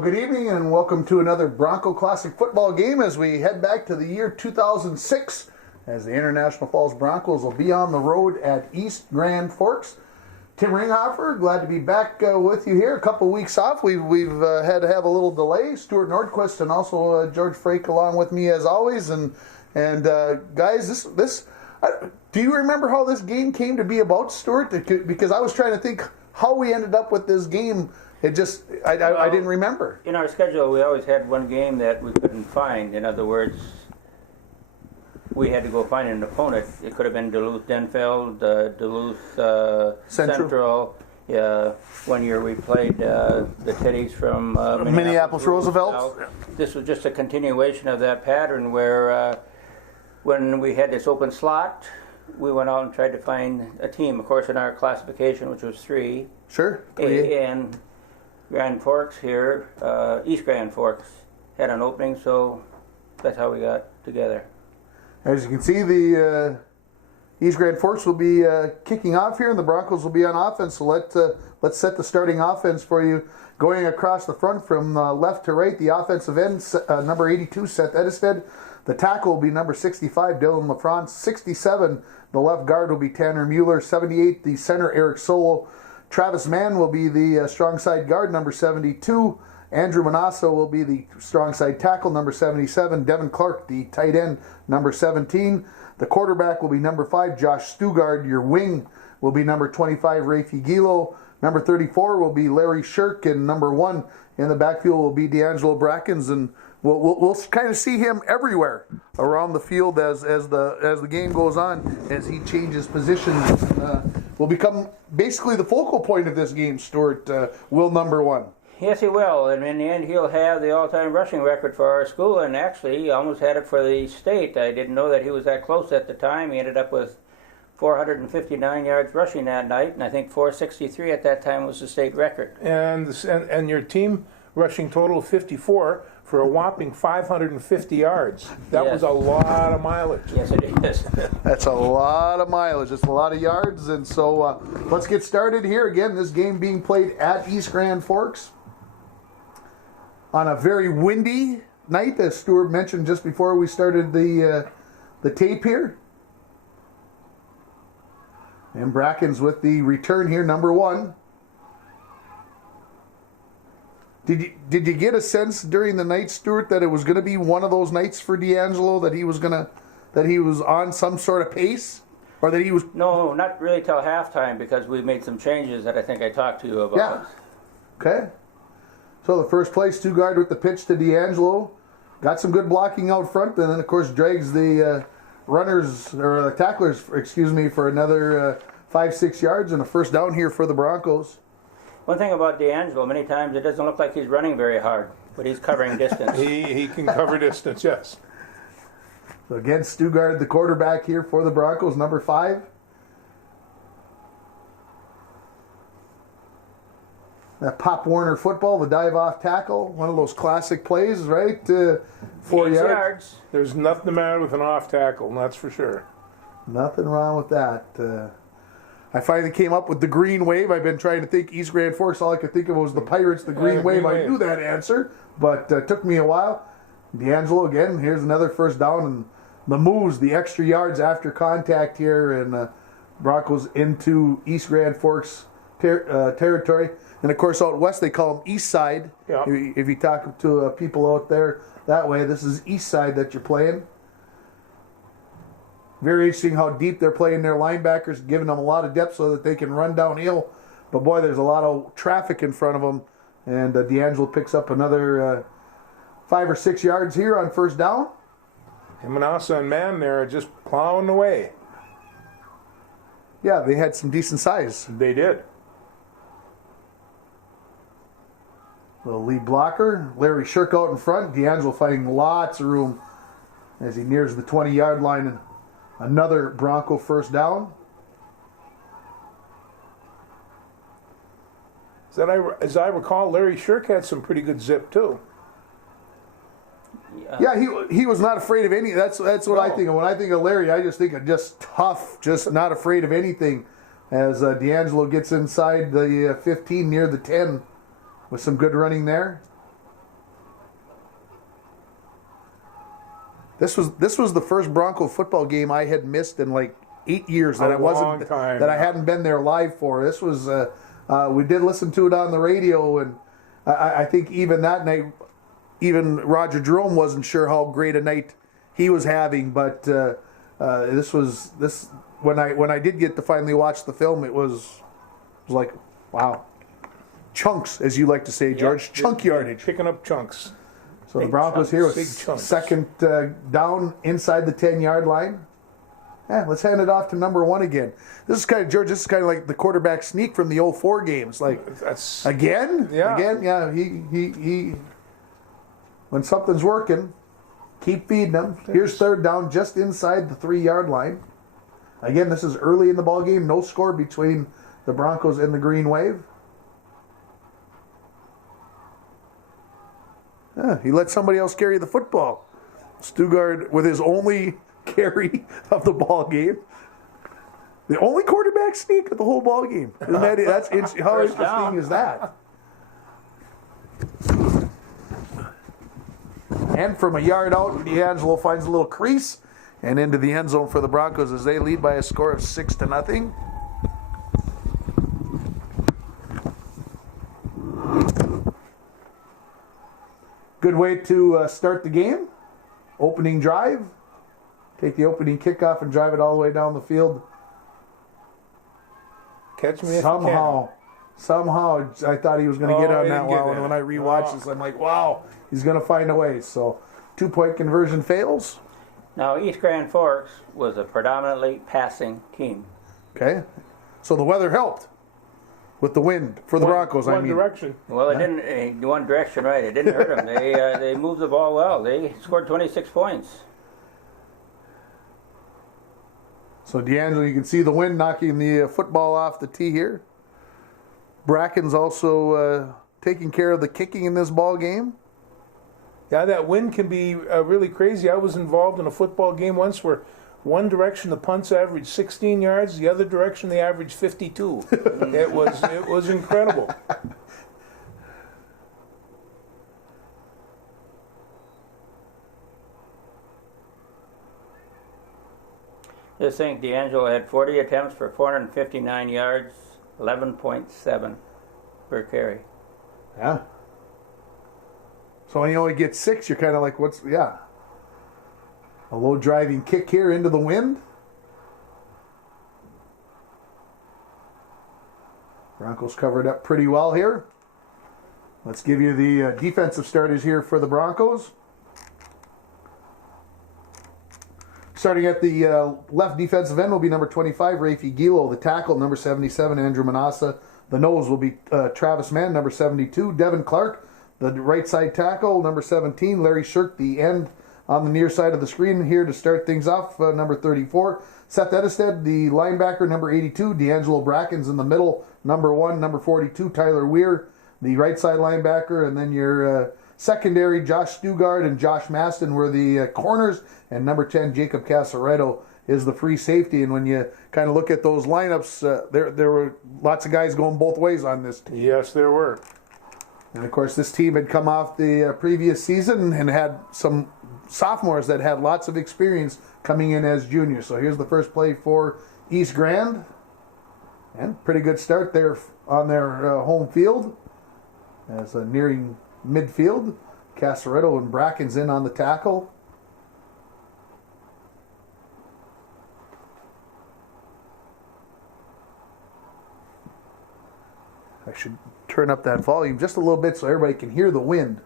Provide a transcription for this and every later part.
Well, good evening and welcome to another Bronco Classic football game as we head back to the year 2006 as the International Falls Broncos will be on the road at East Grand Forks. Tim Ringhofer, glad to be back with you here. A couple of weeks off. We've had to have a little delay. Stuart Nordquist and also George Frake along with me as always. And guys, do you remember how this game came to be about, Stuart? Because I was trying to think how we ended up with this game. It just, I didn't remember. In our schedule, we always had one game that we couldn't find. In other words, we had to go find an opponent. It could have been Duluth-Denfeld, Duluth Central. One year we played the Teddies from Minneapolis Roosevelt. This was just a continuation of that pattern where when we had this open slot, we went out and tried to find a team. Of course, in our classification, which was 3. Sure. And Grand Forks here, East Grand Forks had an opening, so that's how we got together. As you can see, the East Grand Forks will be kicking off here, and the Broncos will be on offense. So let's set the starting offense for you. Going across the front from left to right, the offensive end, number 82, Seth Edestead. The tackle will be number 65, Dylan LaFrance. 67, the left guard will be Tanner Mueller. 78, the center, Eric Solo. Travis Mann will be the strong side guard, number 72. Andrew Manasso will be the strong side tackle, number 77. Devin Clark, the tight end, number 17. The quarterback will be number 5, Josh Stugard. Your wing will be number 25, Rafi Gilo. Number 34 will be Larry Shirk, and number 1 in the backfield will be D'Angelo Brackens. And we'll kind of see him everywhere around the field as the game goes on, as he changes positions. Will become basically the focal point of this game, Stuart. Will number 1. Yes, he will, and in the end he'll have the all-time rushing record for our school, and actually he almost had it for the state. I didn't know that he was that close at the time. He ended up with 459 yards rushing that night, and I think 463 at that time was the state record. And your team rushing total of 54 for a whopping 550 yards. That was a lot of mileage. Yes, it is. That's a lot of mileage. It's a lot of yards, and so let's get started here. Again, this game being played at East Grand Forks on a very windy night, as Stuart mentioned just before we started the tape here. And Brackens with the return here, number 1. Did you get a sense during the night, Stuart, that it was going to be one of those nights for D'Angelo, that he was on some sort of pace, or that he was? No, not really till halftime, because we made some changes that I think I talked to you about. Yeah. Okay. So the first play, Stugard with the pitch to D'Angelo, got some good blocking out front, and then of course drags the tacklers, for another 5-6 yards and a first down here for the Broncos. One thing about D'Angelo, many times it doesn't look like he's running very hard, but he's covering distance. He can cover distance, yes. So again, Stugard, the quarterback here for the Broncos, number 5. That Pop Warner football, the dive-off tackle, one of those classic plays, right? 4 yards. There's nothing the matter with an off tackle, that's for sure. Nothing wrong with that. I finally came up with the Green Wave. I've been trying to think East Grand Forks. All I could think of was the Pirates, the Green Wave. I knew that answer, but it took me a while. D'Angelo again. Here's another first down, and the moves, the extra yards after contact here, and Broncos into East Grand Forks territory. And of course, out west they call them East Side. Yeah. If you talk to people out there that way, this is East Side that you're playing. Very interesting how deep they're playing their linebackers, giving them a lot of depth so that they can run downhill. But boy, there's a lot of traffic in front of them. And D'Angelo picks up another 5 or 6 yards here on first down. And Manasseh and Mann there are just plowing away. Yeah, they had some decent size. They did. The lead blocker, Larry Shirk out in front. D'Angelo finding lots of room as he nears the 20-yard line. And another Bronco first down. As I recall, Larry Shirk had some pretty good zip too. Yeah, he was not afraid of any. That's what I think of. When I think of Larry, I just think of just tough, just not afraid of anything. As D'Angelo gets inside the 15 near the 10 with some good running there. This was the first Bronco football game I had missed in like 8 years that I hadn't been there live for. This was we did listen to it on the radio, and I think even that night, even Roger Jerome wasn't sure how great a night he was having. But when I did get to finally watch the film, it was like, wow, chunks, as you like to say, George, chunk yardage, picking up chunks. So the Broncos here with second down inside the 10-yard line. Yeah, let's hand it off to number 1 again. This is kind of like the quarterback sneak from the 04 games. Like, again? Yeah. Again? Yeah, he when something's working, keep feeding them. Here's third down just inside the 3-yard line. Again, this is early in the ball game. No score between the Broncos and the Green Wave. He let somebody else carry the football. Stugard with his only carry of the ball game. The only quarterback sneak of the whole ball game. How interesting is that? And from a yard out, D'Angelo finds a little crease and into the end zone for the Broncos as they lead by a score of 6-0. Good way to start the game. Opening drive. Take the opening kickoff and drive it all the way down the field. Catch me if you can. Somehow, I thought he was going to get on that one. And when I rewatched this, I'm like, wow, he's going to find a way. So, 2-point conversion fails. Now, East Grand Forks was a predominantly passing team. Okay. So the weather helped with the wind for the Broncos, One direction. Well, it didn't, one direction, right. It didn't hurt them. They moved the ball well. They scored 26 points. So D'Angelo, you can see the wind knocking the football off the tee here. Bracken's also taking care of the kicking in this ball game. Yeah, that wind can be really crazy. I was involved in a football game once where one direction the punts averaged 16 yards, the other direction they averaged 52. It was incredible. Just think, D'Angelo had 40 attempts for 459 yards, 11.7 per carry. Yeah. So when you only get 6, you're kind of like, a low driving kick here into the wind. Broncos covered up pretty well here. Let's give you the defensive starters here for the Broncos. Starting at the left defensive end will be number 25, Rafi Gilo. The tackle, number 77, Andrew Manassa. The nose will be Travis Mann, number 72. Devin Clark, the right side tackle, number 17. Larry Shirk, the end on the near side of the screen here to start things off, number 34. Seth Edestead, the linebacker, number 82. D'Angelo Bracken's in the middle, number 1. Number 42, Tyler Weir, the right side linebacker. And then your secondary, Josh Stugard and Josh Maston were the corners. And number 10, Jacob Casaretto, is the free safety. And when you kind of look at those lineups, there were lots of guys going both ways on this team. Yes, there were. And, of course, this team had come off the previous season and had some sophomores that had lots of experience coming in as juniors. So here's the first play for East Grand. And pretty good start there on their home field. As nearing midfield, Casaretto and Bracken's in on the tackle. I should turn up that volume just a little bit so everybody can hear the wind.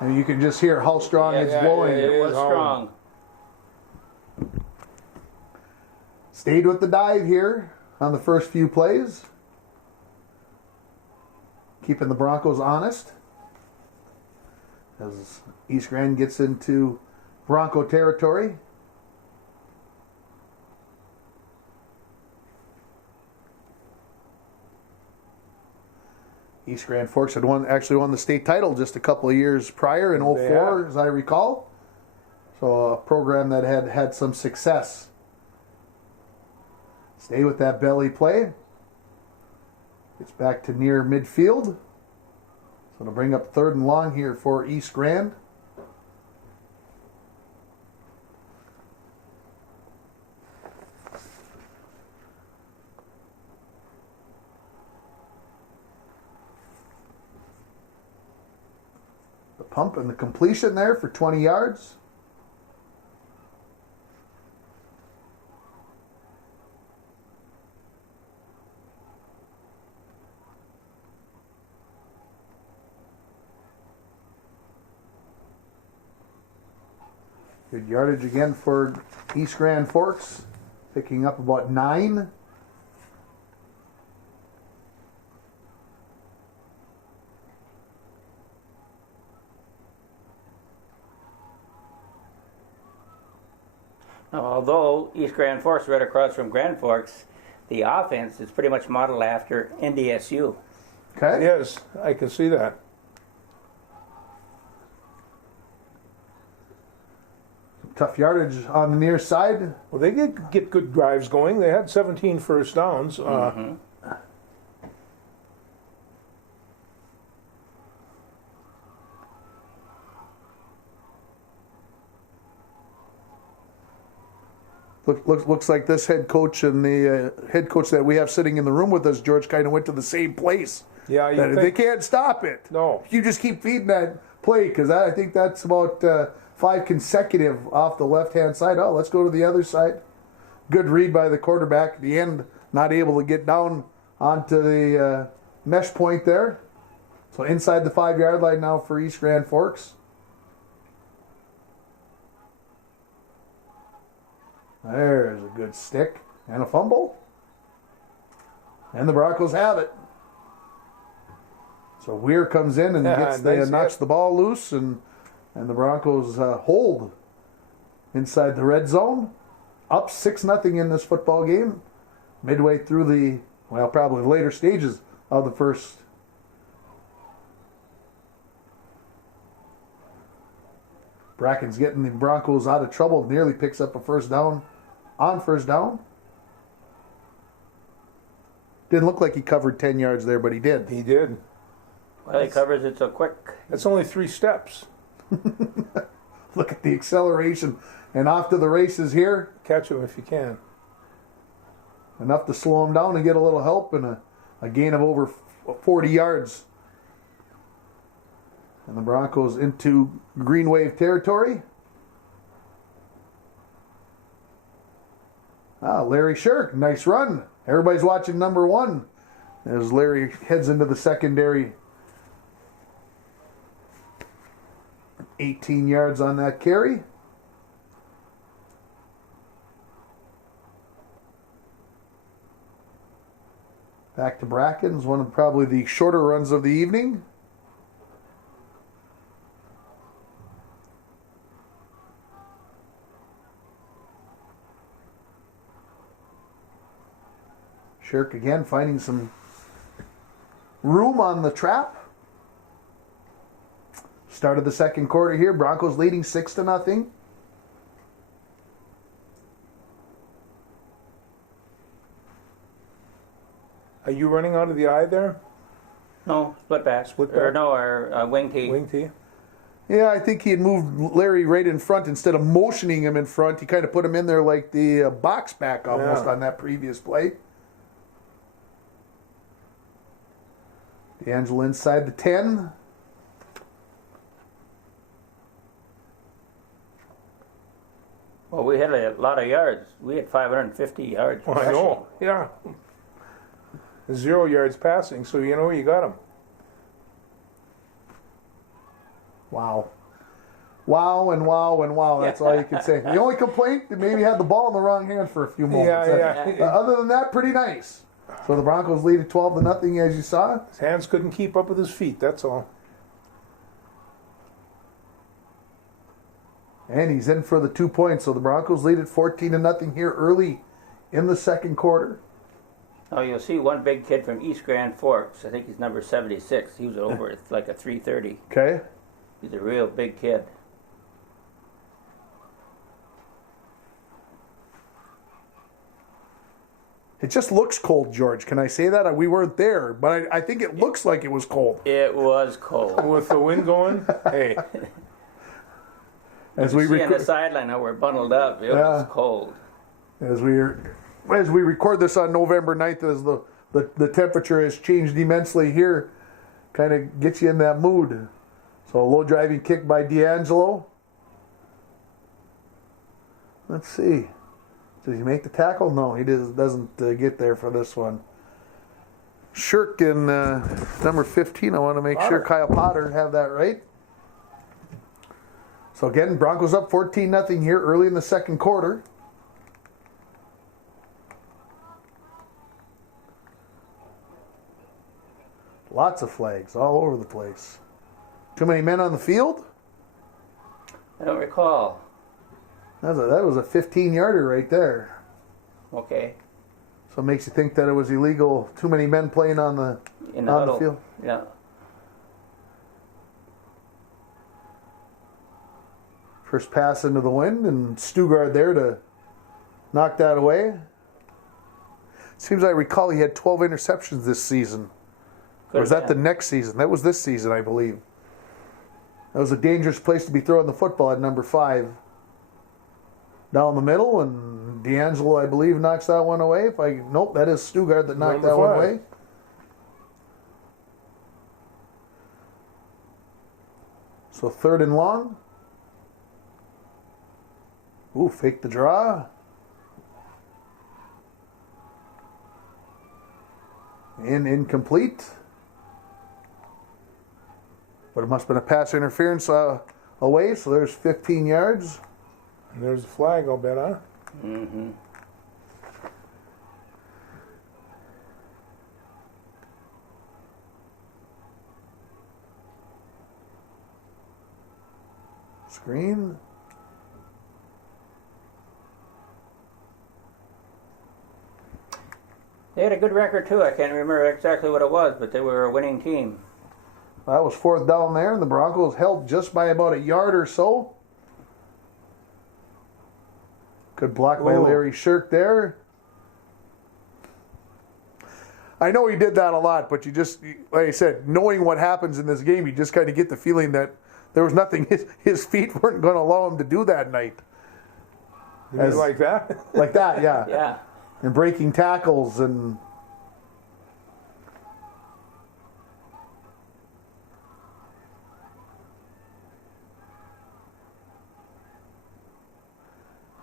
And you can just hear how strong it's blowing. It was strong. Stayed with the dive here on the first few plays. Keeping the Broncos honest. As East Grand gets into Bronco territory. East Grand Forks had actually won the state title just a couple of years prior in 04, as I recall. So a program that had some success. Stay with that belly play. Gets back to near midfield. So it'll bring up 3rd and long here for East Grand. The pump and the completion there for 20 yards. Good yardage again for East Grand Forks, picking up about 9. Now, although East Grand Forks is right across from Grand Forks, the offense is pretty much modeled after NDSU. Okay. Yes, I can see that. Tough yardage on the near side. Well, they did get good drives going. They had 17 first downs. Looks like this head coach and the head coach that we have sitting in the room with us, George, kind of went to the same place. Yeah, They can't stop it. No. You just keep feeding that play, because I think that's about 5 consecutive off the left-hand side. Oh, let's go to the other side. Good read by the quarterback at the end, not able to get down onto the mesh point there. So inside the 5-yard line now for East Grand Forks. There's a good stick and a fumble. And the Broncos have it. So Weir comes in and knocks the ball loose, and the Broncos hold inside the red zone. Up 6-0 in this football game. Midway through the, probably later stages of the first. Bracken's getting the Broncos out of trouble. Nearly picks up a first down on first down. Didn't look like he covered 10 yards there, but he did. He did. Well, he covers it so quick. That's only 3 steps. Look at the acceleration. And off to the races here. Catch him if you can. Enough to slow him down and get a little help, and a gain of over 40 yards. And the Broncos into green wave territory. Larry Shirk, nice run. Everybody's watching number 1 as Larry heads into the secondary. 18 yards on that carry. Back to Bracken's, one of probably the shorter runs of the evening. Shirk again finding some room on the trap. Start of the second quarter here. Broncos leading 6-0. Are you running out of the eye there? No, split back. Split back? Or no, our wing tee. Wing tee? Yeah, I think he had moved Larry right in front instead of motioning him in front. He kind of put him in there like the box back almost on that previous play. D'Angelo inside the 10. Well, we had a lot of yards. We had 550 yards. Oh, I know. Yeah. 0 yards passing, so you know you got him. Wow. Wow and wow and wow. That's all you can say. The only complaint, they maybe had the ball in the wrong hand for a few moments. Yeah. Other than that, pretty nice. So the Broncos lead at 12-0, as you saw. His hands couldn't keep up with his feet, that's all. And he's in for the 2 points. So the Broncos lead at 14-0 here early in the second quarter. Oh, you'll see one big kid from East Grand Forks. I think he's number 76. He was over at like a 330. Okay. He's a real big kid. It just looks cold, George. Can I say that? We weren't there, but I think it looks like it was cold. It was cold. With the wind going, hey. As we see on the sideline how we're bundled up, it was cold. As we record this on November 9th, as the temperature has changed immensely here, kind of gets you in that mood. So a low driving kick by D'Angelo. Let's see. Does he make the tackle? No, he doesn't get there for this one. Shirk in number 15. I want to make sure Kyle Potter have that right. So again, Broncos up 14-0 here early in the second quarter. Lots of flags all over the place. Too many men on the field? I don't recall. That was a 15-yarder right there. Okay. So it makes you think that it was illegal. Too many men playing on the field. Yeah. First pass into the wind, and Stugard there to knock that away. Seems I recall he had 12 interceptions this season. Or was that the next season? That was this season, I believe. That was a dangerous place to be throwing the football at number 5. Down the middle, and D'Angelo, I believe, knocks that one away. Nope, that is Stugard that knocked that one away. So 3rd and long. Ooh, fake the draw. And incomplete. But it must have been a pass interference away, so there's 15 yards. And there's a flag, I'll bet, huh? Mm-hmm. Screen. They had a good record, too. I can't remember exactly what it was, but they were a winning team. That was 4th down there, and the Broncos held just by about a yard or so. Good block by Larry Shirk there. I know he did that a lot, but you just, like I said, knowing what happens in this game, you just kind of get the feeling that there was nothing his feet weren't going to allow him to do that night. Like that? Like that, yeah. Yeah. And breaking tackles and...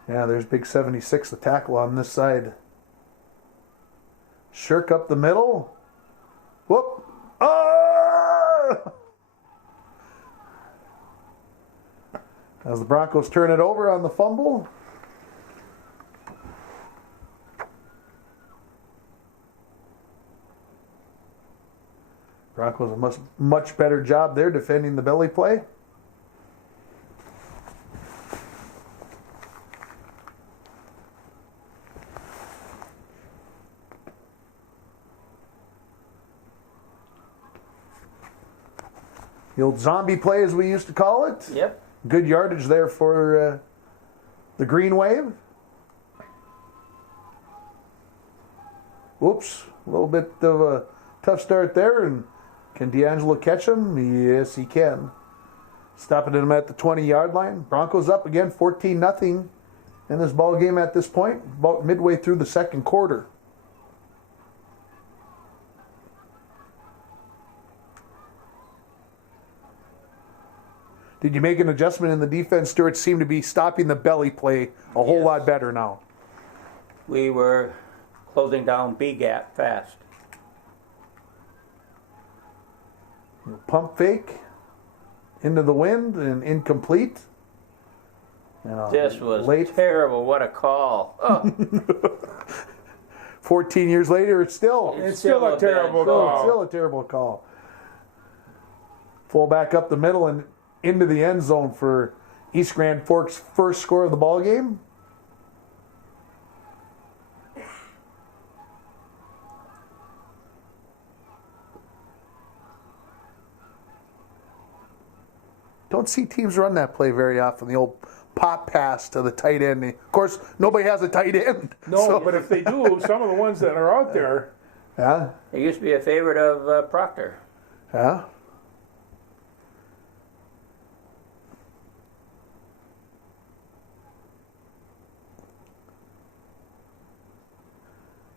Yeah, there's big 76, the tackle on this side. Shirk up the middle. Whoop. Ah! As the Broncos turn it over on the fumble. Broncos a much better job there defending the belly play. The old zombie play, as we used to call it. Yep. Good yardage there for the Green Wave. Whoops, a little bit of a tough start there. And can D'Angelo catch him? Yes, he can. Stopping him at the 20-yard line. Broncos up again, 14-0 in this ball game at this point, about midway through the second quarter. Did you make an adjustment in the defense, Stuart? Seemed to be stopping the belly play a whole lot better now. We were closing down B gap fast. Pump fake into the wind and incomplete. This was terrible. What a call. Oh. 14 years later, it's still a terrible call. Still a terrible call. Full back up the middle and into the end zone for East Grand Forks' first score of the ball game. Don't see teams run that play very often. The old pop pass to the tight end. Of course, nobody has a tight end. No, so- but if they do, some of the ones that are out there. Yeah. It used to be a favorite of Proctor. Yeah.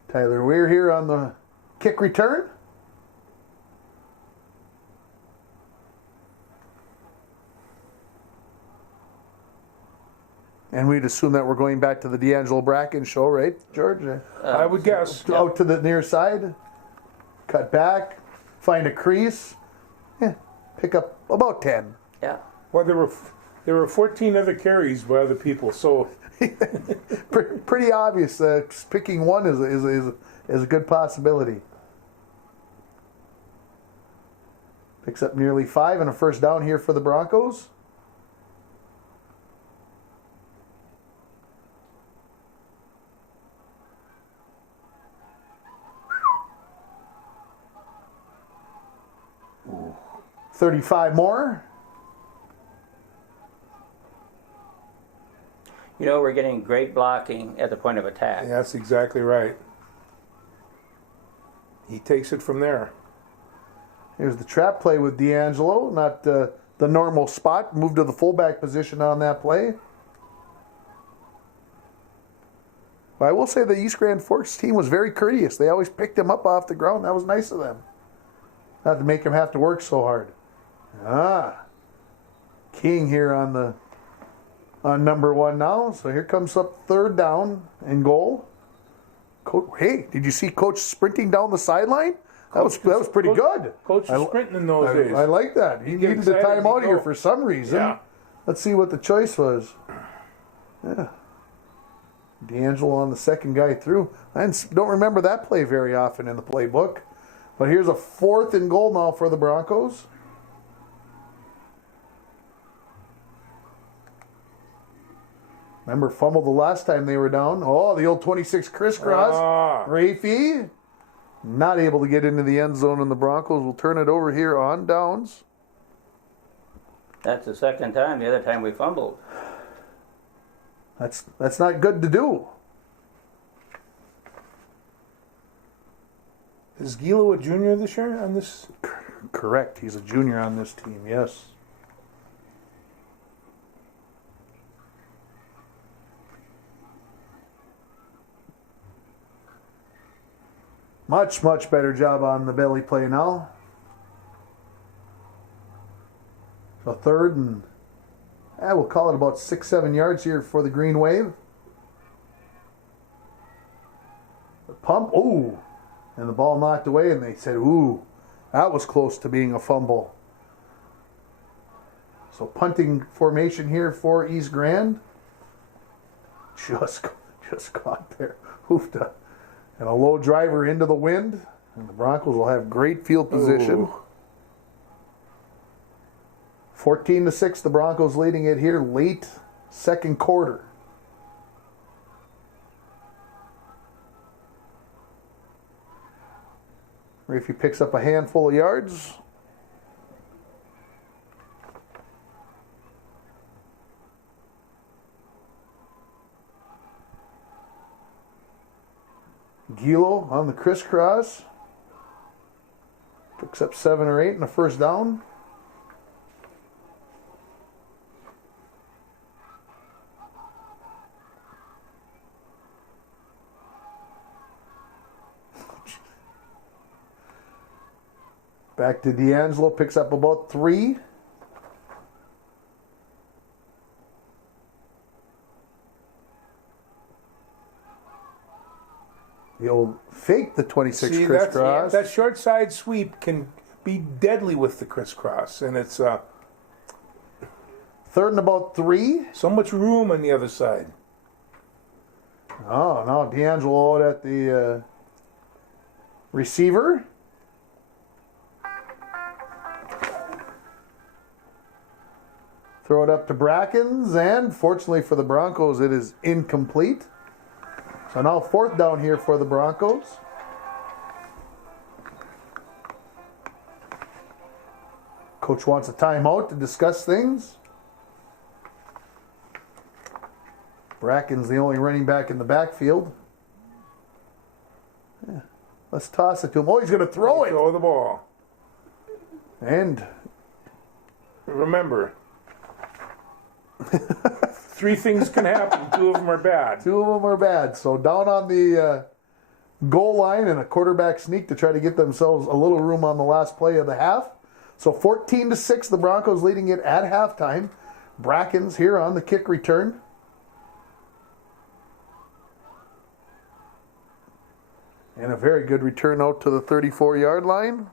Tyler Weir here on the kick return. And we'd assume that we're going back to the D'Angelo Bracken show, right, George? I would guess. Out to the near side, cut back, find a crease, pick up about 10. Yeah. Well, there were 14 other carries by other people, so Pretty obvious. Picking one is a good possibility. Picks up nearly 5 and a first down here for the Broncos. Ooh. 35 more. You know, we're getting great blocking at the point of attack. yeah, that's exactly right. He takes it from there. Here's the trap play with D'Angelo. Not the normal spot. Moved to the fullback position on that play. But I will say the East Grand Forks team was very courteous. They always picked him up off the ground. That was nice of them. Not to make him have to work so hard. King here on number 1 now. So here comes up third down and goal. Hey, did you see Coach sprinting down the sideline? That was pretty good. Coach was sprinting in those days. I like that. He needed the timeout here for some reason. Yeah. Let's see what the choice was. Yeah. D'Angelo on the second guy through. I don't remember that play very often in the playbook. But here's a 4th and goal now for the Broncos. Remember, fumbled the last time they were down. Oh, the old 26 crisscross. Rafie not able to get into the end zone, and the Broncos will turn it over here on downs. That's the second time. The other time we fumbled. That's not good to do. Is Gilo a junior this year on this? Correct. He's a junior on this team, yes. Much better job on the belly play now. So third and, we'll call it about 6-7 yards here for the Green Wave. The pump, ooh, and the ball knocked away, and they said, ooh, that was close to being a fumble. So punting formation here for East Grand. Just caught there. Hoofed and a low driver into the wind. And the Broncos will have great field position. Ooh. 14-6, the Broncos leading it here late second quarter. Rafie picks up a handful of yards. Gilo on the crisscross. Picks up 7 or 8 and a first down. Back to D'Angelo, picks up about 3. The old fake, the 26 crisscross. That short side sweep can be deadly with the crisscross, and it's third and about 3. so much room on the other side. Oh, no, D'Angelo out at the receiver. Throw it up to Brackens, and fortunately for the Broncos, it is incomplete. So now 4th down here for the Broncos. Coach wants a timeout to discuss things. Bracken's the only running back in the backfield. Yeah. Let's toss it to him. Oh, he's going to throw it. Throw the ball. And remember, 3 things can happen. 2 of them are bad. 2 of them are bad. So down on the goal line and a quarterback sneak to try to get themselves a little room on the last play of the half. So 14-6, the Broncos leading it at halftime. Bracken's here on the kick return. And a very good return out to the 34-yard line.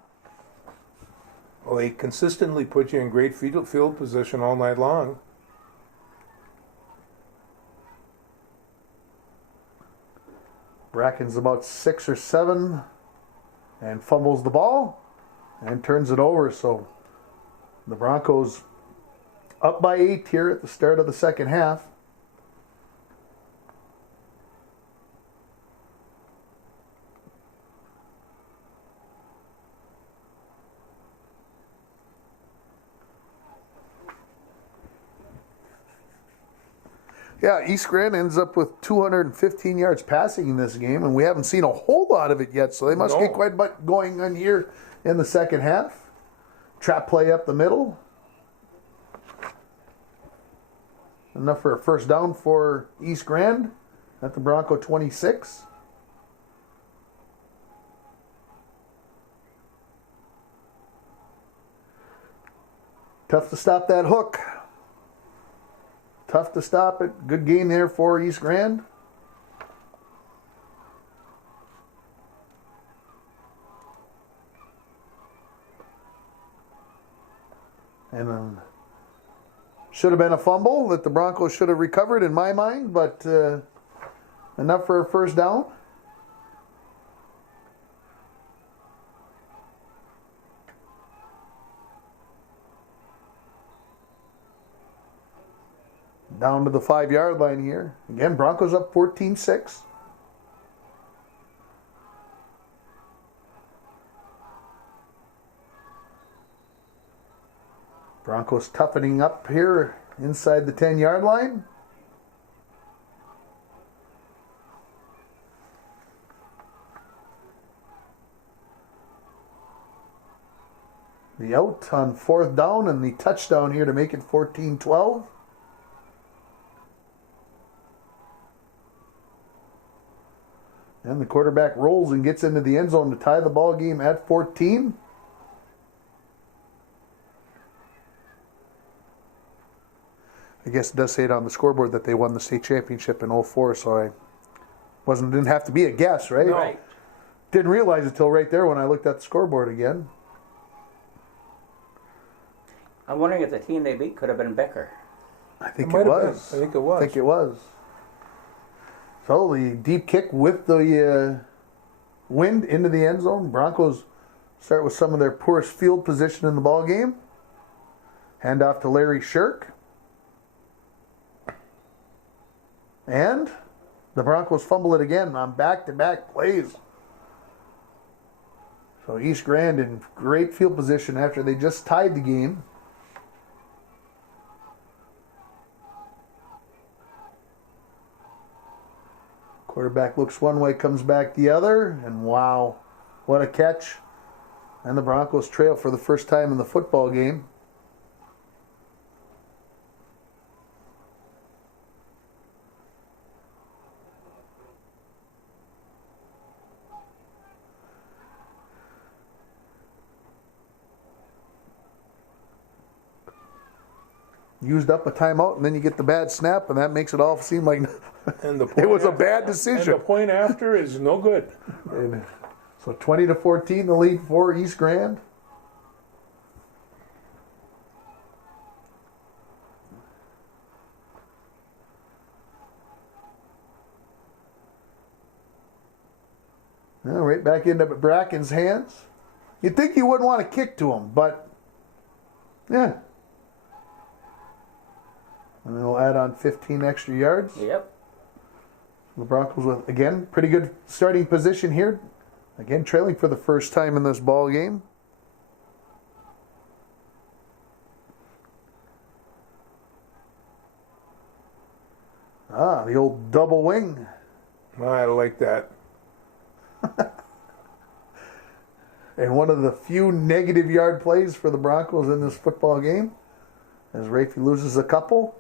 Well, they consistently put you in great field position all night long. Bracken's about 6 or 7 and fumbles the ball and turns it over. So the Broncos up by 8 here at the start of the second half. Yeah, East Grand ends up with 215 yards passing in this game, and we haven't seen a whole lot of it yet, so they must get quite a bit going on here in the second half. Trap play up the middle. Enough for a first down for East Grand at the Bronco 26. Tough to stop that hook. Tough to stop it. Good game there for East Grand. And should have been a fumble that the Broncos should have recovered in my mind, but enough for a first down. Down to the 5-yard line here. Again, Broncos up 14-6. Broncos toughening up here inside the 10-yard line. The out on 4th down and the touchdown here to make it 14-12. And the quarterback rolls and gets into the end zone to tie the ball game at 14. I guess it does say it on the scoreboard that they won the state championship in 04, so I didn't have to be a guess, right? No. Right. Didn't realize it till right there when I looked at the scoreboard again. I'm wondering if the team they beat could have been Becker. I think it was. I think it was. I think it was. So the deep kick with the wind into the end zone. Broncos start with some of their poorest field position in the ball game. Hand off to Larry Shirk. And the Broncos fumble it again on back-to-back plays. So East Grand in great field position after they just tied the game. Quarterback looks one way, comes back the other, and wow, what a catch. And the Broncos trail for the first time in the football game. Used up a timeout, and then you get the bad snap, and that makes it all seem like it was a bad decision. And the point after is no good. And so 20-14, the lead for East Grand. Now right back into Bracken's hands. You'd think you wouldn't want to kick to him, but yeah. And they'll add on 15 extra yards. Yep. The Broncos with, again, pretty good starting position here. Again, trailing for the first time in this ball game. The old double wing. I like that. And one of the few negative yard plays for the Broncos in this football game, as Rafe loses a couple.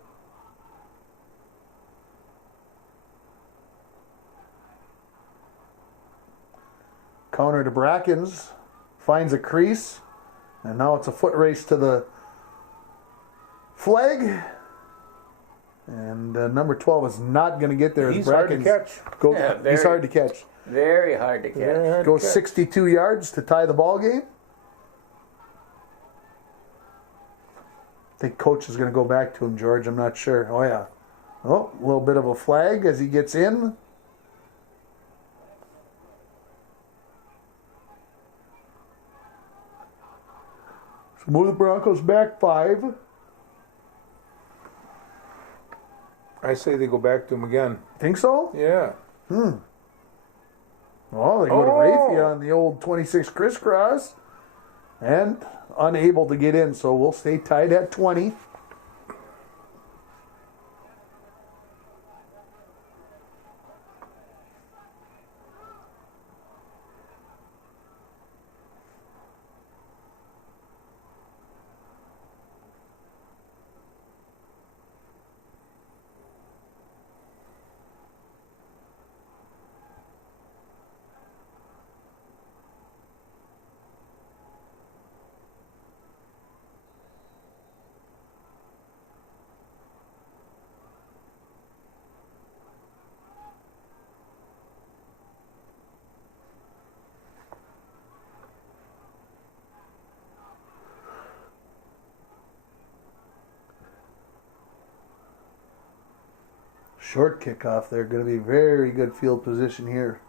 Counter to Brackens, finds a crease, and now it's a foot race to the flag. And number 12 is not going to get there. He's hard to catch. He's hard to catch. Very hard to catch. Goes 62 yards to tie the ball game. I think coach is going to go back to him, George. I'm not sure. Oh, yeah. Oh, a little bit of a flag as he gets in. So move the Broncos back 5. I say they go back to him again. Think so? Yeah. Well, they go to Rafia on the old 26 crisscross. And unable to get in, so we'll stay tied at 20. Short kickoff there. Going to be very good field position here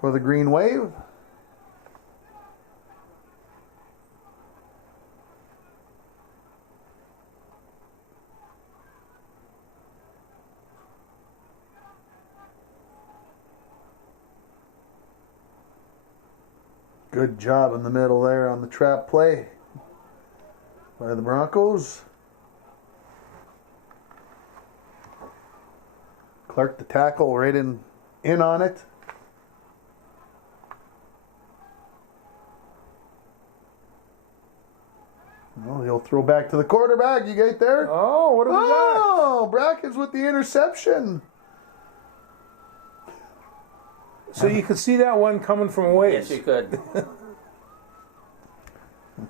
for the Green Wave. Good job in the middle there on the trap play by the Broncos. Clark the tackle right in on it. Well, he'll throw back to the quarterback. You get there? Oh, what have we got? Oh, Brackens with the interception. So you could see that one coming from a ways. Yes, you could.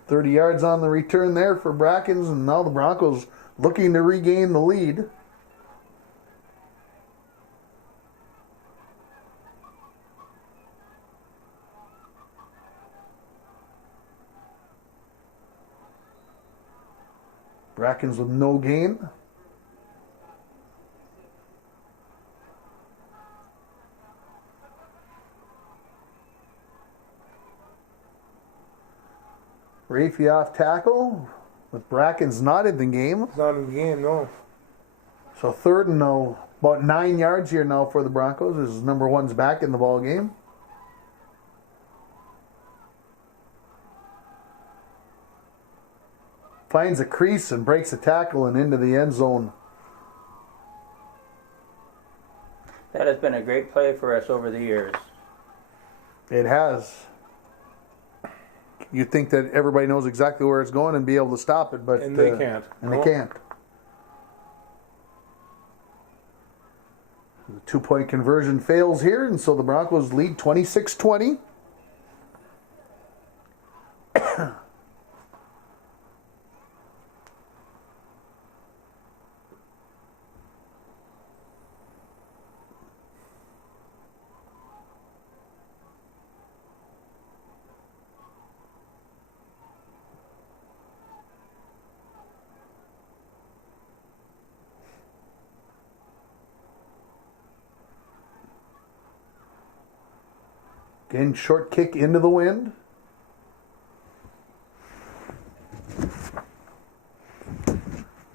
30 yards on the return there for Brackens, and now the Broncos looking to regain the lead. Brackens with no gain. Rafie off tackle with Brackens not in the game. It's not in the game, no. So third and no, about 9 yards here now for the Broncos as number 1's back in the ball game. Finds a crease and breaks a tackle and into the end zone. That has been a great play for us over the years. It has. You'd think that everybody knows exactly where it's going and be able to stop it, but And they can't. And they can't. The 2-point conversion fails here, and so the Broncos lead 26-20. Again, short kick into the wind.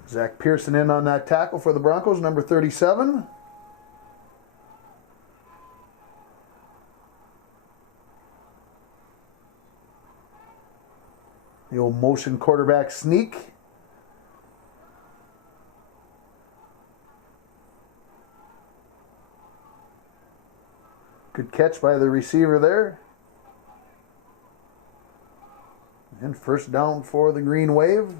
Zach Pearson in on that tackle for the Broncos, number 37. The old motion quarterback sneak. Good catch by the receiver there. And first down for the Green Wave.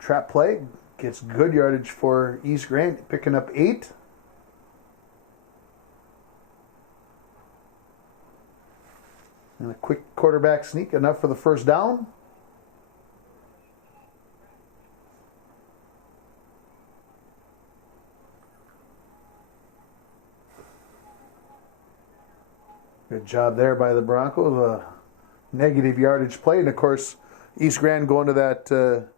Trap play gets good yardage for East Grand, picking up 8. And a quick quarterback sneak, enough for the first down. Good job there by the Broncos. A negative yardage play. And, of course, East Grand going to that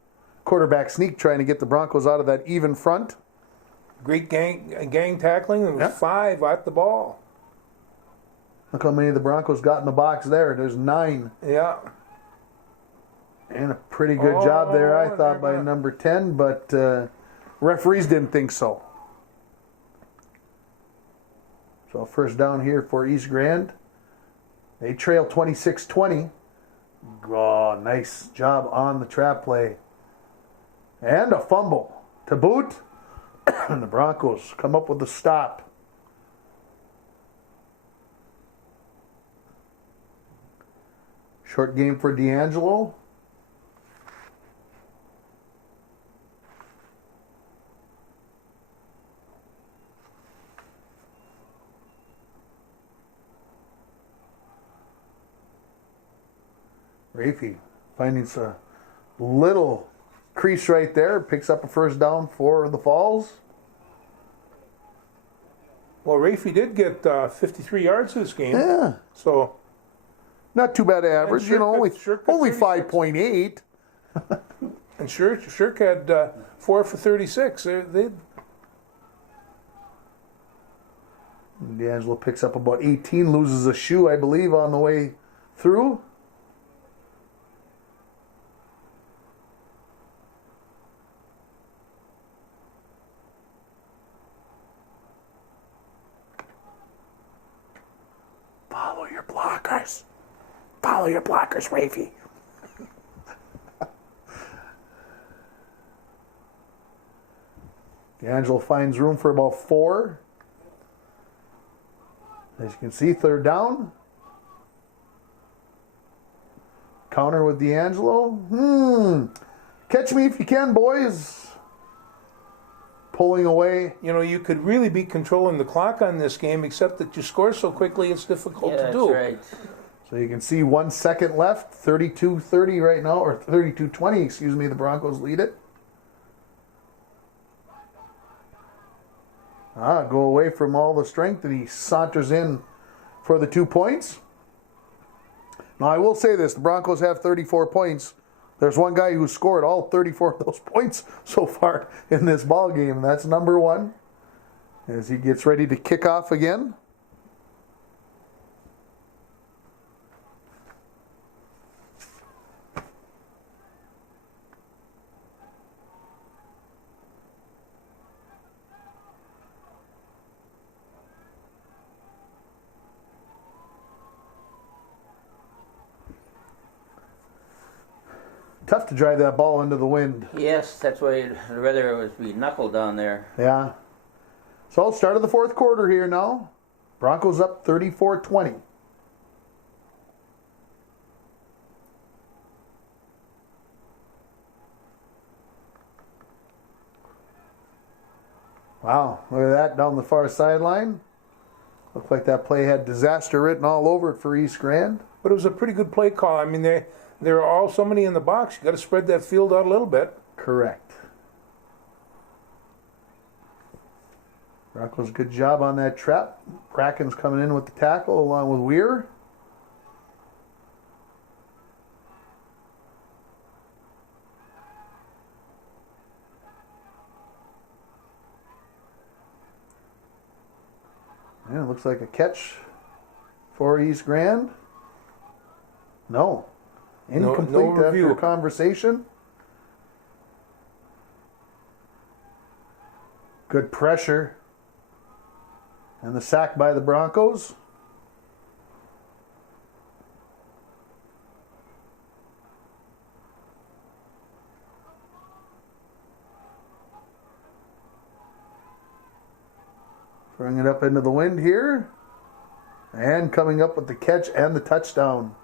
quarterback sneak, trying to get the Broncos out of that even front. Great gang tackling. There was 5 at the ball. Look how many the Broncos got in the box there. There's 9. Yeah. And a pretty good job there, I thought, by number 10. But referees didn't think so. So first down here for East Grand. They trail 26-20. Oh, nice job on the trap play. And a fumble to boot. And the Broncos come up with the stop. Short game for D'Angelo. Rafi finding a little crease right there. Picks up a first down for the Falls. Well, Rafi did get 53 yards this game. Yeah. So not too bad average. Only 5.8. And Shirk had 4 for 36. D'Angelo picks up about 18, loses a shoe, I believe, on the way through. Follow your blockers. Follow your blockers, Rafi. D'Angelo finds room for about 4. As you can see, third down. Counter with D'Angelo. Catch me if you can, boys. Pulling away. You could really be controlling the clock on this game, except that you score so quickly it's difficult to do. That's right. So you can see 1 second left. 32-30 right now, or 32-20, excuse me. The Broncos lead it. Go away from all the strength, and he saunters in for the 2 points. Now, I will say this. The Broncos have 34 points. There's one guy who scored all 34 of those points so far in this ball game, and that's number 1 as he gets ready to kick off again. Tough to drive that ball into the wind. Yes, that's why I'd rather it was be knuckled down there. Yeah. So, start of the fourth quarter here now. Broncos up 34-20. Wow, look at that down the far sideline. Looked like that play had disaster written all over it for East Grand. But it was a pretty good play call. I mean, there are all so many in the box. You got to spread that field out a little bit. Correct. Broncos, good job on that trap. Kraken's coming in with the tackle along with Weir. Yeah, looks like a catch for East Grand. No. Incomplete no after conversation. Good pressure. And the sack by the Broncos. Throwing it up into the wind here. And coming up with the catch and the touchdown.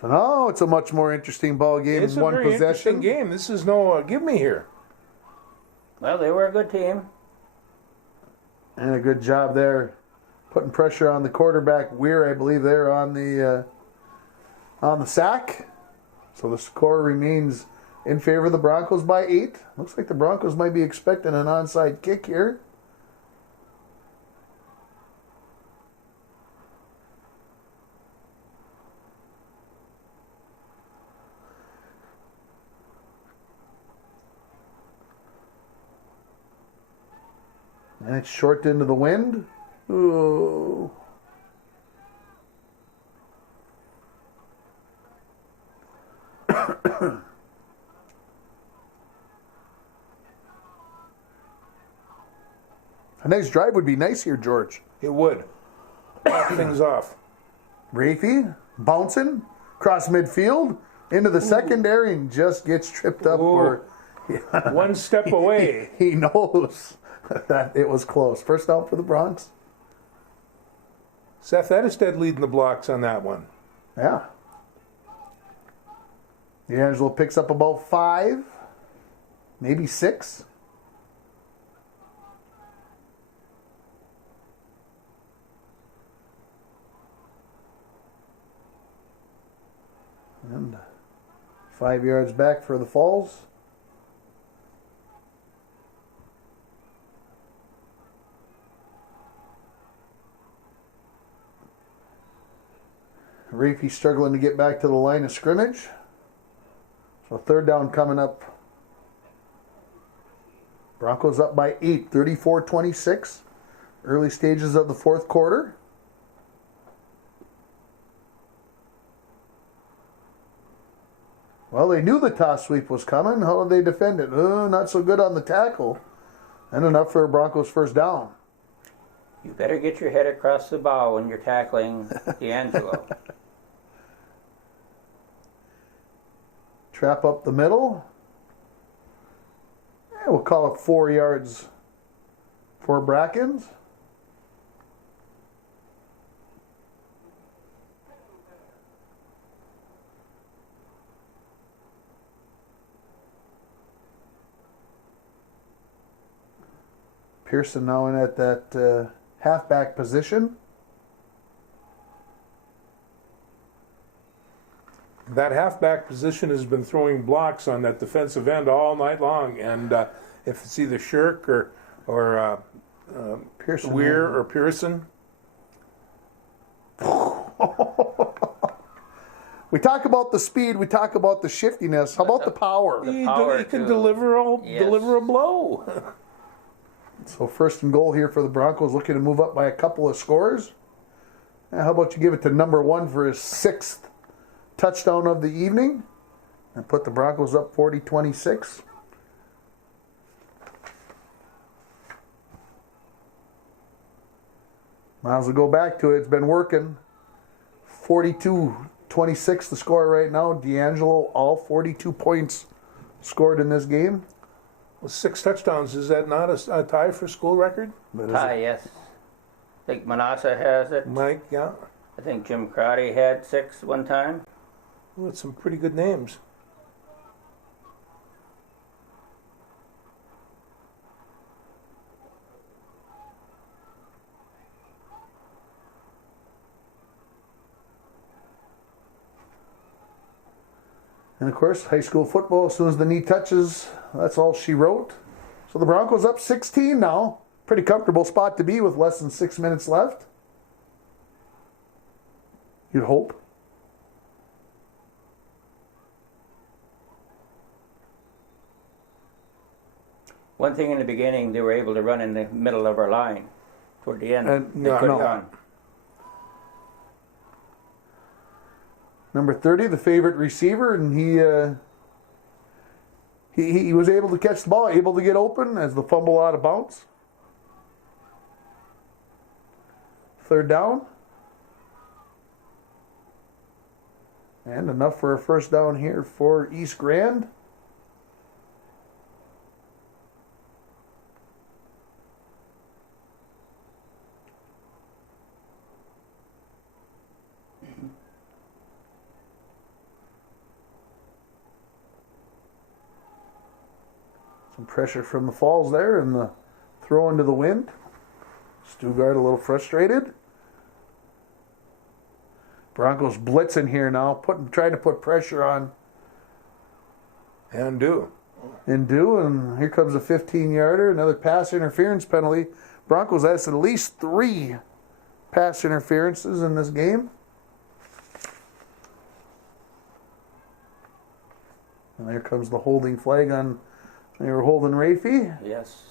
So now it's a much more interesting ball game. It's a one very possession interesting game. This is no give me here. Well, they were a good team. And a good job there, putting pressure on the quarterback. Weir, I believe, there on the sack. So the score remains in favor of the Broncos by 8. Looks like the Broncos might be expecting an onside kick here. And it's short into the wind. Ooh. A nice drive would be nice here, George. It would. Knock things off. Rafey bouncing across midfield into the secondary and just gets tripped up. For, One step away. He knows that it was close. First down for the Bronx. Seth Edestead leading the blocks on that one. Yeah. D'Angelo picks up about 5, maybe 6. And 5 yards back for the Falls. Rafey struggling to get back to the line of scrimmage. So third down coming up. Broncos up by 8, 34-26. Early stages of the fourth quarter. Well, they knew the toss sweep was coming. How did they defend it? Not so good on the tackle. And enough for a Broncos first down. You better get your head across the bow when you're tackling D'Angelo. Trap up the middle. And we'll call it 4 yards for Brackens. Pearson now in at that halfback position. That halfback position has been throwing blocks on that defensive end all night long, and if it's either Shirk or Pearson Weir or Pearson. We talk about the speed, we talk about the shiftiness. How about the power? The He power can too. deliver Yes. a blow. So first and goal here for the Broncos, looking to move up by a couple of scores. How about you give it to number 1 for his 6th touchdown of the evening and put the Broncos up 40-26. Might as well go back to it. It's been working. 42-26 the score right now. D'Angelo, all 42 points scored in this game. With 6 touchdowns, is that not a tie for school record? Tie, yes. I think Manasseh has it. Mike, yeah. I think Jim Crotty had 6 one time. Well, it's some pretty good names. And of course, high school football, as soon as the knee touches, that's all she wrote. So the Broncos up 16 now. Pretty comfortable spot to be with less than 6 minutes left. You'd hope. One thing in the beginning, they were able to run in the middle of our line. Toward the end, And- they no, couldn't no. run. Number 30, the favorite receiver, and he was able to catch the ball, able to get open as the fumble out of bounds. Third down. And enough for a first down here for East Grand. Some pressure from the Falls there, and the throw into the wind. Stuttgart a little frustrated. Broncos blitzing here now, trying to put pressure on. And do. And here comes a 15-yarder, another pass interference penalty. Broncos has at least 3 pass interferences in this game. And there comes the holding flag on. They were holding Rafey. Yes.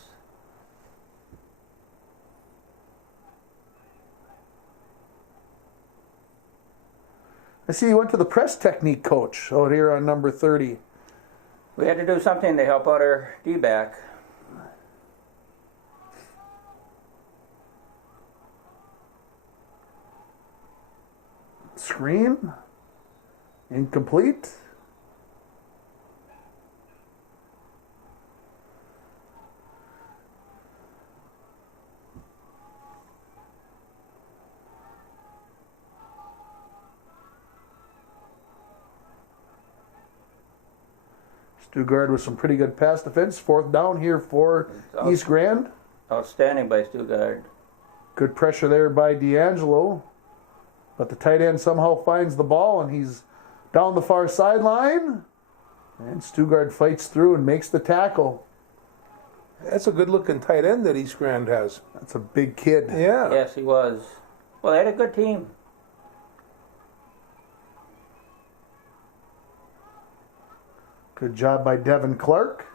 I see you went to the press technique coach out here on number 30. We had to do something to help out our D-back. Screen. Incomplete. Stuttgart with some pretty good pass defense. 4th down here for East Grand. Outstanding by Stuttgart. Good pressure there by D'Angelo. But the tight end somehow finds the ball, and he's down the far sideline. And Stuttgart fights through and makes the tackle. That's a good-looking tight end that East Grand has. That's a big kid. Yeah. Yes, he was. Well, they had a good team. Good job by Devin Clark.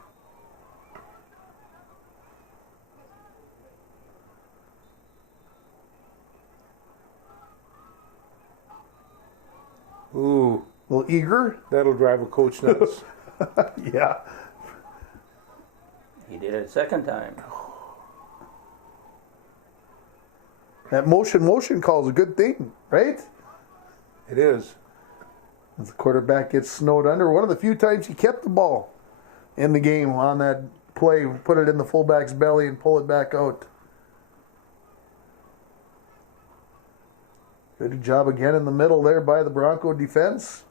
Ooh. A little eager. That'll drive a coach nuts. Yeah. He did it a second time. That motion call is a good thing, right? It is. As the quarterback gets snowed under. One of the few times he kept the ball in the game on that play. Put it in the fullback's belly and pull it back out. Good job again in the middle there by the Bronco defense.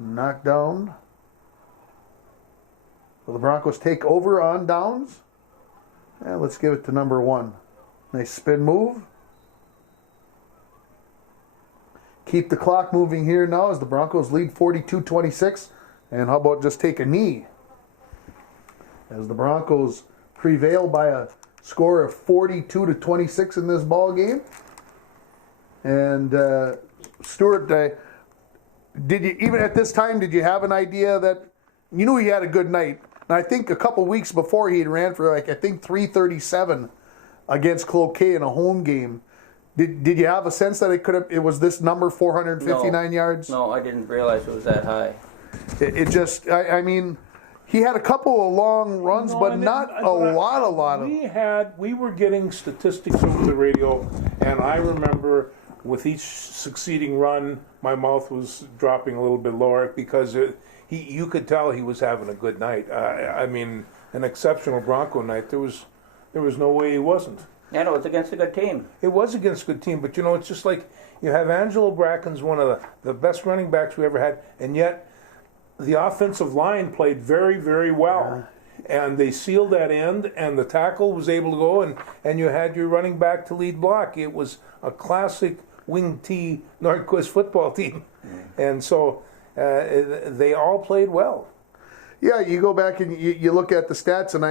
Knockdown. Will the Broncos take over on downs? Yeah, let's give it to number 1. Nice spin move. Keep the clock moving here now as the Broncos lead 42-26. And how about just take a knee? As the Broncos prevail by a score of 42-26 in this ball game. And Stuart, did you, even at this time, did you have an idea that you knew he had a good night? And I think a couple weeks before he had ran for 337 against Cloquet in a home game. Did you have a sense that it was this number 459 yards? No, I didn't realize it was that high. It just, I mean, he had a couple of long runs, but not a lot of. We were getting statistics over the radio, and I remember with each succeeding run, my mouth was dropping a little bit lower because you could tell he was having a good night. I mean, an exceptional Bronco night. There was no way he wasn't. And it was against a good team. It was against a good team, but it's just like you have Angelo Bracken's one of the best running backs we ever had, and yet the offensive line played very, very well. Yeah. And they sealed that end, and the tackle was able to go, and you had your running back to lead block. It was a classic wing T Nordquist football team. And so they all played well. Yeah, you go back and you look at the stats, and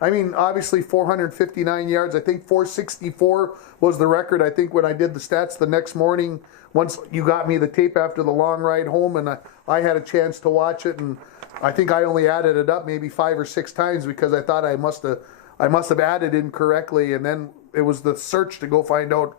I mean, obviously 459 yards. I think 464 was the record. I think when I did the stats the next morning, once you got me the tape after the long ride home, and I had a chance to watch it, and I think I only added it up maybe 5 or 6 times because I thought I must have added incorrectly, and then it was the search to go find out,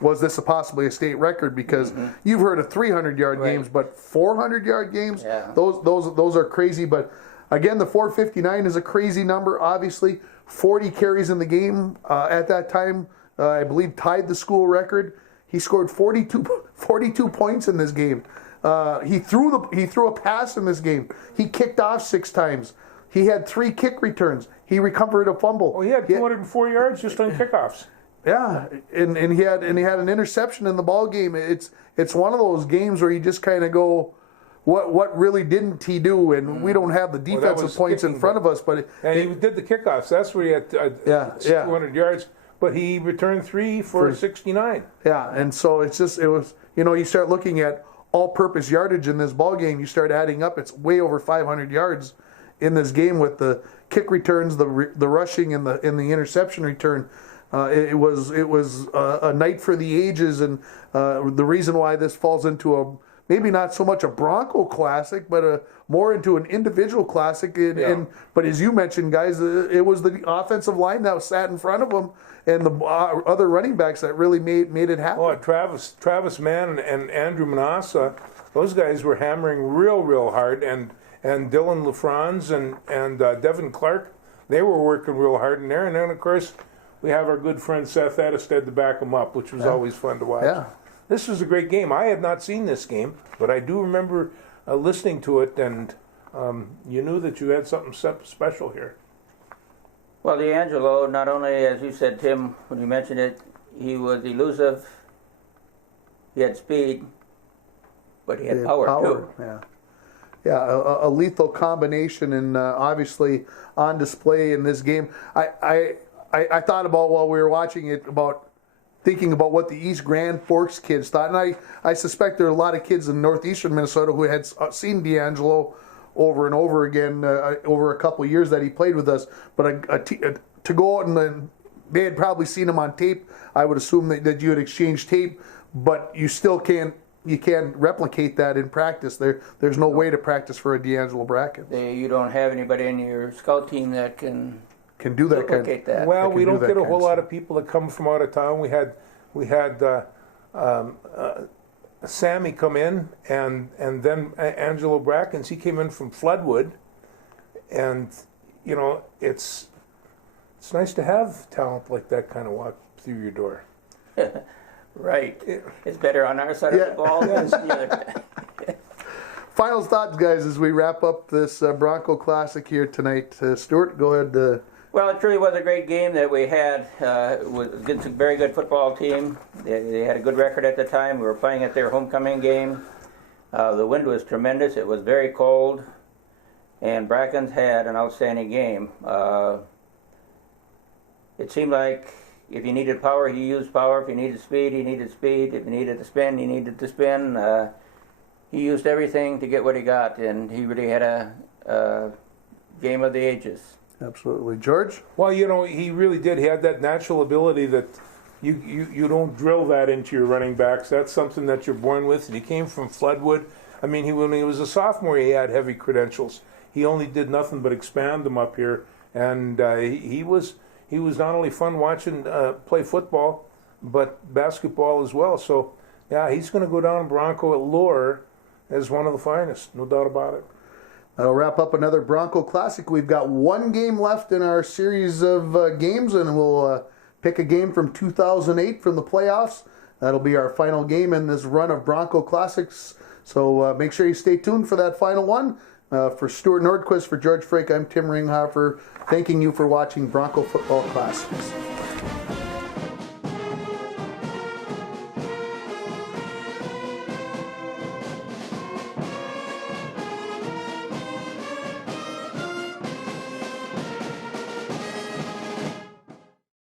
was this possibly a state record? Because you've heard of 300-yard games, but 400-yard games, those are crazy. But again, the 459 is a crazy number. Obviously, 40 carries in the game at that time, I believe, tied the school record. He scored 42 points in this game. He threw a pass in this game. He kicked off 6 times. He had 3 kick returns. He recovered a fumble. Oh, he had 204 yards just on kickoffs. Yeah, and he had an interception in the ball game. It's one of those games where you just kind of go, what really didn't he do? And we don't have the defensive points in front of us, but he did the kickoffs. That's where he had 200 yards, but he returned 3 for 69. Yeah, and so it was you start looking at all-purpose yardage in this ball game. You start adding up, it's way over 500 yards in this game with the kick returns, the rushing, and the interception return. It was a night for the ages, and the reason why this falls into maybe not so much a Bronco classic, but more into an individual classic. But as you mentioned, guys, it was the offensive line that sat in front of them and the other running backs that really made it happen. Oh, Travis Mann and Andrew Manassa, those guys were hammering real hard, and Dylan LaFranz and Devin Clark, they were working real hard in there. And then, of course, we have our good friend Seth Edestead to back him up, which was always fun to watch. Yeah. This was a great game. I had not seen this game, but I do remember listening to it, and you knew that you had something special here. Well, D'Angelo, not only, as you said, Tim, when you mentioned it, he was elusive, he had speed, but he had power too. Yeah, a lethal combination, and obviously on display in this game. I thought about while we were watching it about thinking about what the East Grand Forks kids thought, and I suspect there are a lot of kids in northeastern Minnesota who had seen D'Angelo over and over again over a couple of years that he played with us. But to go out and they had probably seen him on tape. I would assume that you had exchanged tape, but you still can't replicate that in practice. There's no way to practice for a D'Angelo Bracken. You don't have anybody in your scout team that can do that duplicate that. Well, we don't get a whole lot of people that come from out of town. We had Sammy come in, and then Angelo Brackens. He came in from Floodwood, and it's nice to have talent like that kind of walk through your door. Right. It's better on our side of the ball than the other. Final thoughts, guys, as we wrap up this Bronco Classic here tonight. Stuart, go ahead. Well, it truly was a great game that we had. It was a very good football team. They had a good record at the time. We were playing at their homecoming game. The wind was tremendous. It was very cold. And Brackens had an outstanding game. It seemed like if you needed power, he used power. If you needed speed, he needed speed. If you needed to spin, he needed to spin. He used everything to get what he got, and he really had a game of the ages. Absolutely. George? Well, he really did. He had that natural ability that you don't drill that into your running backs. That's something that you're born with. And he came from Floodwood. I mean, when he was a sophomore, he had heavy credentials. He only did nothing but expand them up here. And he was not only fun watching play football, but basketball as well. So, yeah, he's going to go down in Bronco lore as one of the finest, no doubt about it. That'll wrap up another Bronco Classic. We've got one game left in our series of games, and we'll pick a game from 2008 from the playoffs. That'll be our final game in this run of Bronco Classics. So make sure you stay tuned for that final one. For Stuart Nordquist, for George Frake, I'm Tim Ringhofer, thanking you for watching Bronco Football Classics.